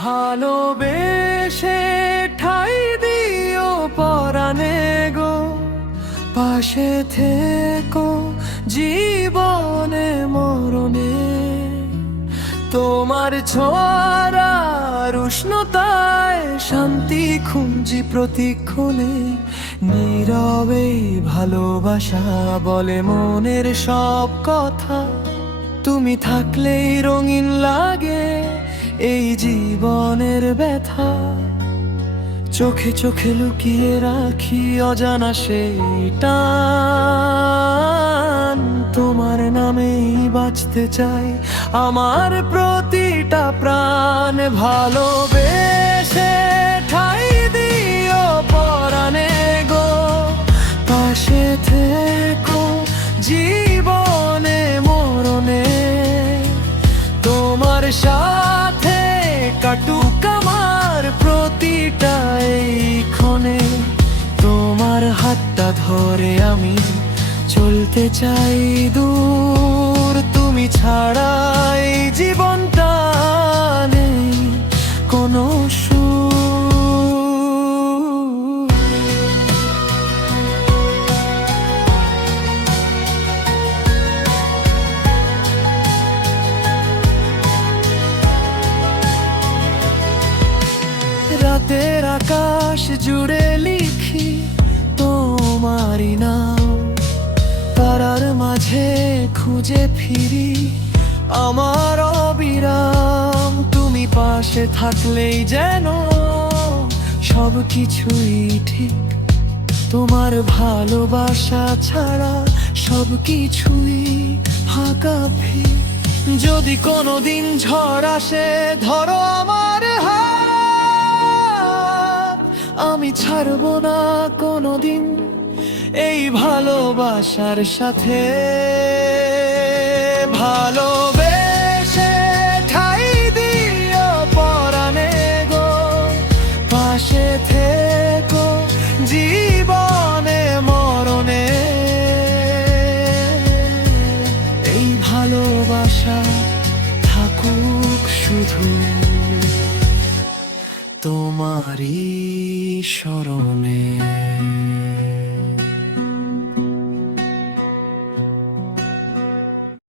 ভালোবেসে ঠাই দিও পরাণে গো, পাশে থেকো জীবনে মরণে। তোমার ছোঁয়ার উষ্ণতায় শান্তি খুঁজি প্রতিক্ষণে, নীরবে ভালোবাসা বলে মনের সব কথা। তুমি থাকলেই রঙিন লাগে এই জীবনের ব্যথা, চোখে চোখে লুকিয়ে রাখি অজানা সেই টান। তোমার নামেই বাঁচতে চাই আমার প্রতিটা প্রাণ, ভালোবেসে ঠাই দিও পরাণে গো, পাশে থেকো জীবনে মরণে। তোমার সাথে কাটুক আমার প্রতিটা এই ক্ষণে, তোমার হাতটা ধরে আমি চলতে চাই দূর। তুমি ছাড়া এই জীবনটা নেই কোনো সুর। রাতের আকাশ জুড়ে লিখি তোমারই নাম, তারার মাঝে খুঁজে ফিরি আমার অবিরাম। তুমি পাশে থাকলেই যেন সব কিছুই ঠিক, তোমার ভালোবাসা ছাড়া সব কিছুই ফাঁকা ভিড়। যদি কোনোদিন ঝড় আসে ধরো আমার হাত, আমি ছাড়বো না কোনোদিন এই ভালোবাসার সাথে। ভালোবেসে ঠাই দিও পরাণে গো, পাশে থেকো জীবনে মরণে। এই ভালোবাসা থাকুক শুধু তোমারই স্মরণে।